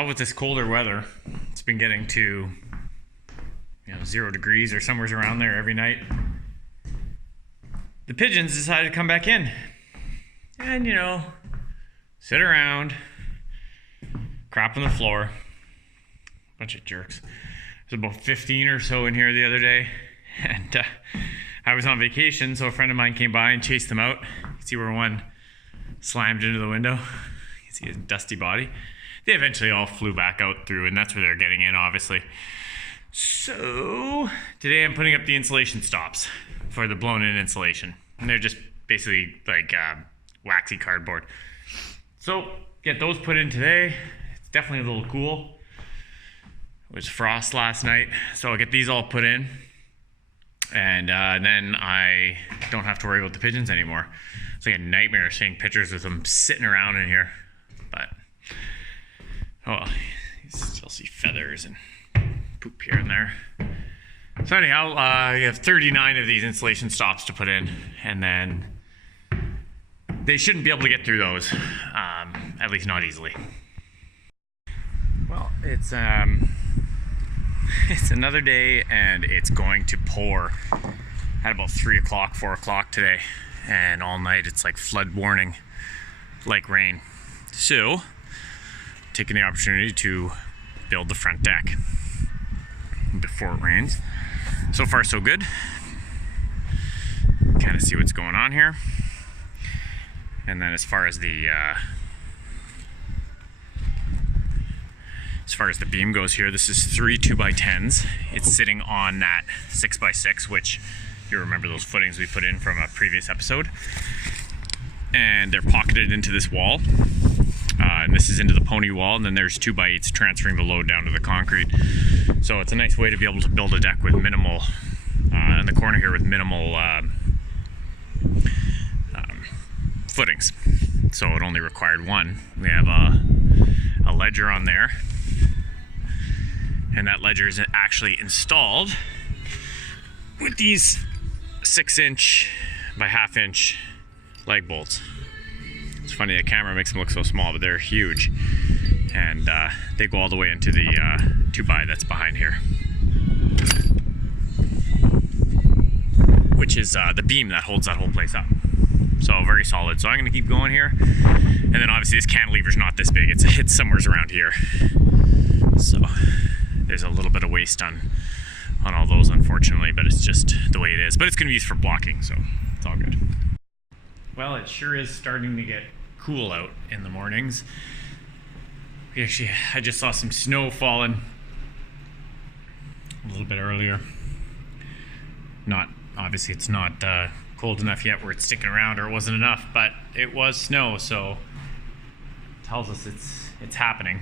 Well, with this colder weather, it's been getting to 0 degrees or somewhere around there every night. The pigeons decided to come back in and sit around, crap on the floor. Bunch of jerks. There's about 15 or so in here the other day, and I was on vacation, so a friend of mine came by and chased them out. You can see where one slammed into the window. You can see his dusty body. They eventually all flew back out through, and that's where they're getting in, obviously. So today I'm putting up the insulation stops for the blown-in insulation, and they're just basically like waxy cardboard. So get those put in today. It's definitely a little cool. It was frost last night, so I'll get these all put in, and then I don't have to worry about the pigeons anymore. It's like a nightmare seeing pictures with them sitting around in here, but you still see feathers and poop here and there. So anyhow, you have 39 of these insulation stops to put in, and then they shouldn't be able to get through those, at least not easily. Well, it's another day, and it's going to pour at about 3 o'clock, 4 o'clock today, and all night it's like flood warning, like rain. So, taking the opportunity to build the front deck before it rains. So far, so good. Kind of see what's going on here. And then as far as the beam goes here, this is 3 2x10s. It's sitting on that 6x6, which you remember those footings we put in from a previous episode. And they're pocketed into this wall. And this is into the pony wall, and then there's 2x8s transferring the load down to the concrete. So it's a nice way to be able to build a deck with minimal, in the corner here with minimal footings. So it only required one. We have a ledger on there, and that ledger is actually installed with these 6-inch by 1/2-inch leg bolts. It's funny, the camera makes them look so small, but they're huge, and they go all the way into the 2x that's behind here, which is the beam that holds that whole place up. So very solid. So I'm going to keep going here, and then obviously this cantilever's not this big. It's somewhere around here. So there's a little bit of waste on all those, unfortunately, but it's just the way it is. But it's going to be used for blocking, so it's all good. Well, it sure is starting to get cool out in the mornings. I just saw some snow falling a little bit earlier. Obviously it's not cold enough yet where it's sticking around, or it wasn't enough, but it was snow, so it tells us it's happening.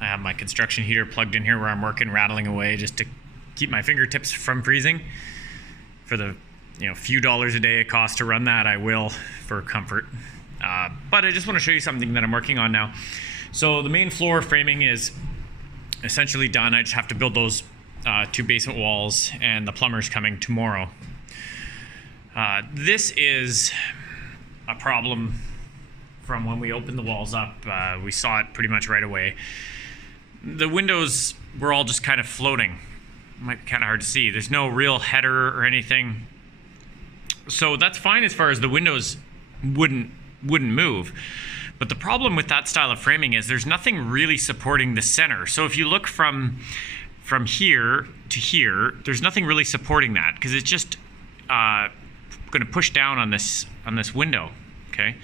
I have my construction heater plugged in here where I'm working, rattling away just to keep my fingertips from freezing. For the few dollars a day it costs to run that, I will, for comfort. But I just want to show you something that I'm working on now. So the main floor framing is essentially done. I just have to build those 2 basement walls, and the plumber's coming tomorrow. This is a problem from when we opened the walls up. We saw it pretty much right away. The windows were all just kind of floating. Might be kind of hard to see. There's no real header or anything. So that's fine as far as the windows wouldn't move. But the problem with that style of framing is there's nothing really supporting the center. So if you look from here to here, there's nothing really supporting that, because it's just going to push down on this window, okay?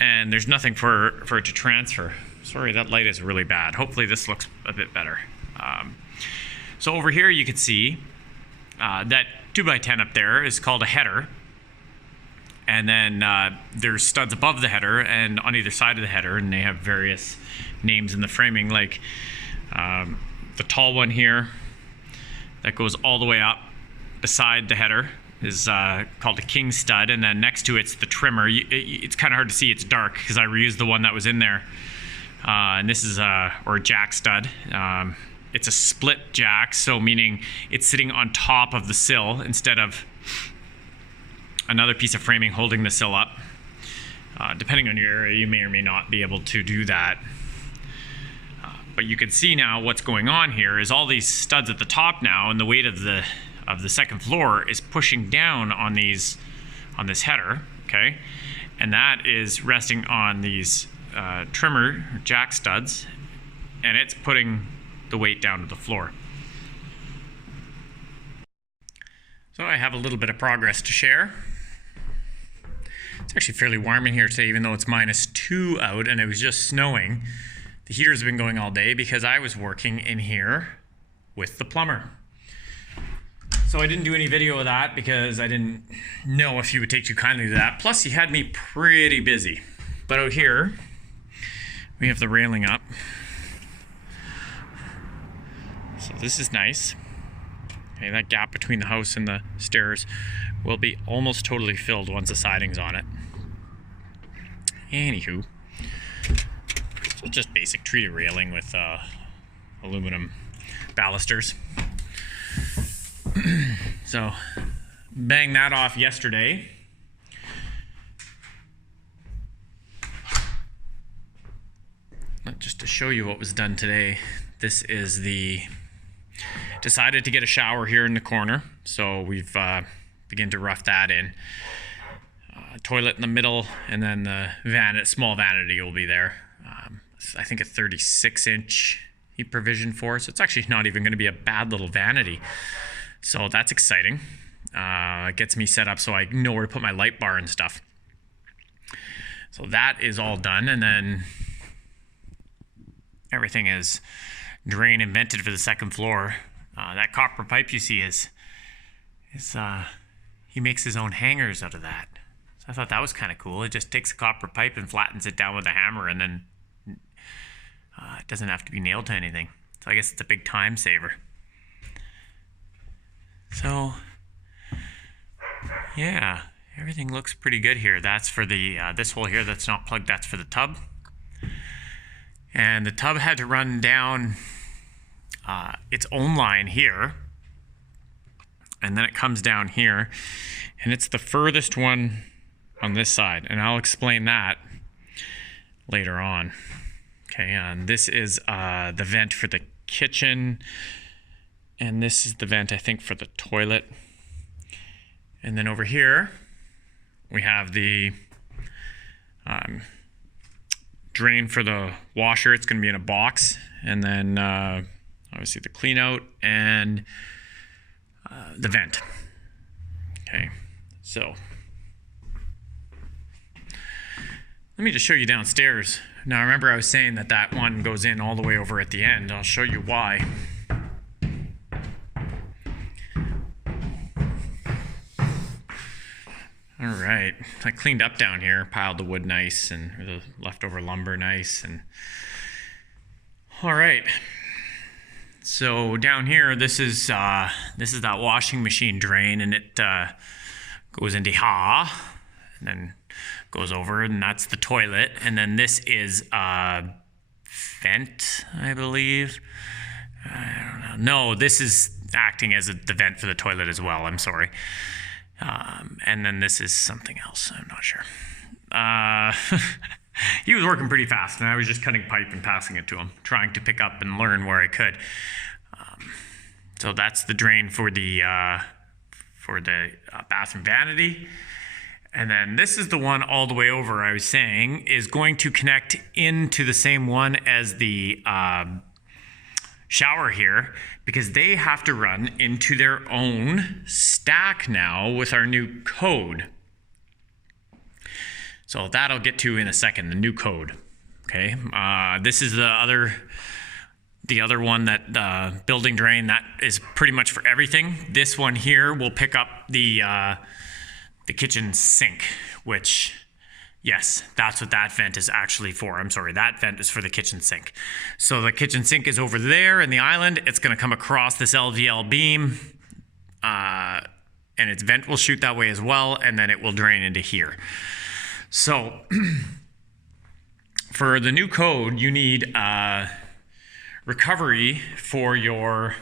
And there's nothing for it to transfer. Sorry, that light is really bad. Hopefully this looks a bit better. So over here you can see that 2x10 up there is called a header. And then there's studs above the header and on either side of the header, and they have various names in the framing, like the tall one here that goes all the way up beside the header is called a king stud, and then next to it's the trimmer. It's kind of hard to see, it's dark because I reused the one that was in there. And this is a jack stud. It's a split jack, so meaning it's sitting on top of the sill instead of another piece of framing holding the sill up. Depending on your area, you may or may not be able to do that. But you can see now what's going on here is all these studs at the top now, and the weight of the second floor is pushing down on this header, okay? And that is resting on these trimmer jack studs, and it's putting the weight down to the floor. So I have a little bit of progress to share. It's actually fairly warm in here today, even though it's -2 out and it was just snowing. The heaters have been going all day because I was working in here with the plumber. So I didn't do any video of that because I didn't know if you would take too kindly to that. Plus, he had me pretty busy. But out here, we have the railing up. So this is nice. Okay, that gap between the house and the stairs will be almost totally filled once the siding's on it. Anywho, so just basic treated railing with aluminum balusters. So, banged that off yesterday. Just to show you what was done today, this is decided to get a shower here in the corner. So we've begun to rough that in. Toilet in the middle, and then the small vanity will be there. I think a 36-inch heat provision for it. So it's actually not even going to be a bad little vanity. So that's exciting. It gets me set up so I know where to put my light bar and stuff. So that is all done, and then everything is drain and vented for the second floor. That copper pipe you see he makes his own hangers out of that. So I thought that was kind of cool. It just takes a copper pipe and flattens it down with a hammer, and then it doesn't have to be nailed to anything. So I guess it's a big time saver. So yeah, everything looks pretty good here. That's for the this hole here that's not plugged, that's for the tub. And the tub had to run down its own line here, and then it comes down here, and it's the furthest one on this side, and I'll explain that later on. Okay, and this is the vent for the kitchen, and this is the vent, I think, for the toilet. And then over here we have the drain for the washer. It's going to be in a box, and then obviously the clean out and the vent. Okay, so let me just show you downstairs. Now remember I was saying that one goes in all the way over at the end. I'll show you why. All right, I cleaned up down here, piled the wood nice, and the leftover lumber nice, and all right. So down here, this is that washing machine drain, and it goes into and then goes over, and that's the toilet. And then this is vent, I believe. I don't know. No, this is acting as the vent for the toilet as well. I'm sorry. And then this is something else. I'm not sure. He was working pretty fast, and I was just cutting pipe and passing it to him, trying to pick up and learn where I could. So that's the drain for the bathroom vanity. And then this is the one all the way over, I was saying, is going to connect into the same one as the shower here, because they have to run into their own stack now with our new code. So that I'll get to in a second, the new code. Okay, this is the other one, that building drain, that is pretty much for everything. This one here will pick up the kitchen sink, which, yes, that's what that vent is actually for. I'm sorry, that vent is for the kitchen sink. So the kitchen sink is over there in the island. It's going to come across this LVL beam, and its vent will shoot that way as well, and then it will drain into here. So for the new code, you need recovery for your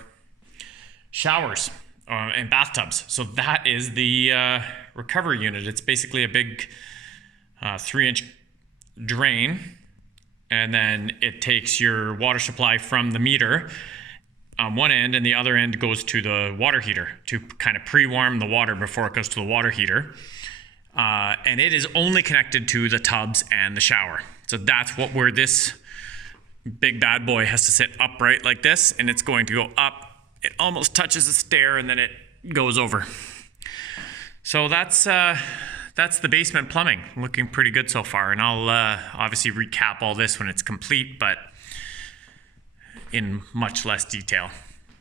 showers and bathtubs. So that is the recovery unit. It's basically a big 3-inch drain and then it takes your water supply from the meter on one end, and the other end goes to the water heater to kind of pre-warm the water before it goes to the water heater. And it is only connected to the tubs and the shower. So that's where this big bad boy has to sit upright like this, and it's going to go up. It almost touches the stair, and then it goes over. So that's the basement plumbing. Looking pretty good so far, and I'll obviously recap all this when it's complete, but in much less detail,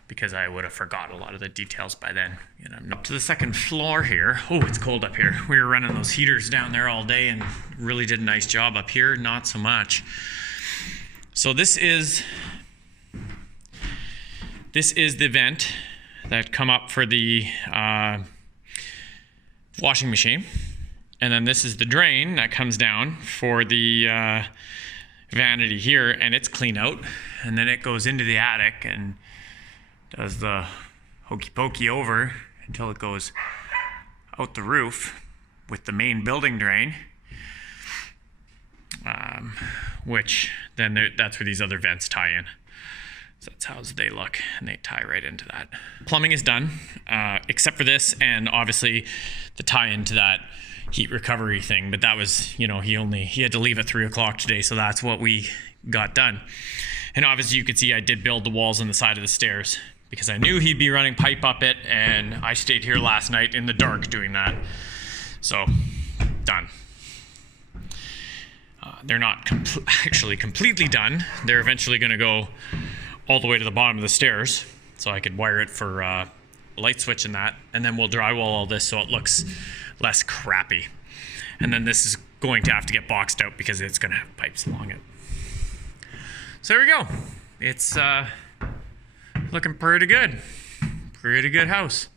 because I would have forgot a lot of the details by then. And I'm up to the second floor here. Oh, it's cold up here. We were running those heaters down there all day and really did a nice job. Up here, not so much. So this is the vent that come up for the washing machine. And then this is the drain that comes down for the vanity here, and it's clean out. And then it goes into the attic and does the hokey pokey over until it goes out the roof with the main building drain, which then that's where these other vents tie in. So that's how they look, and they tie right into that. Plumbing is done, except for this, and obviously the tie into that heat recovery thing, but that was, he had to leave at 3 o'clock today, so that's what we got done. And obviously you could see I did build the walls on the side of the stairs because I knew he'd be running pipe up it, and I stayed here last night in the dark doing that. So, done. They're not actually completely done. They're eventually going to go all the way to the bottom of the stairs, so I could wire it for a light switch and that, and then we'll drywall all this so it looks less crappy. And then this is going to have to get boxed out because it's going to have pipes along it. So there we go. It's looking pretty good. Pretty good house.